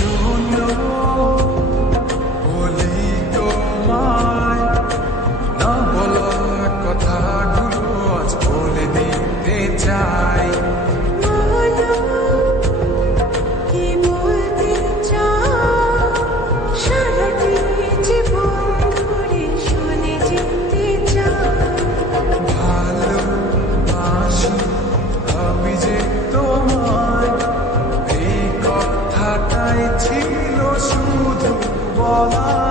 শোনো, বলি তোমায়, না বলা কথাগুলো আজ বলে দিতে চাই। বলো কি বলতে চাও, সারাটি জীবন ধরে শুনে যেতে চাও। ভালোবাসি আমি যে তোমায়, এই কথাটাই ছিল শুধু বলা।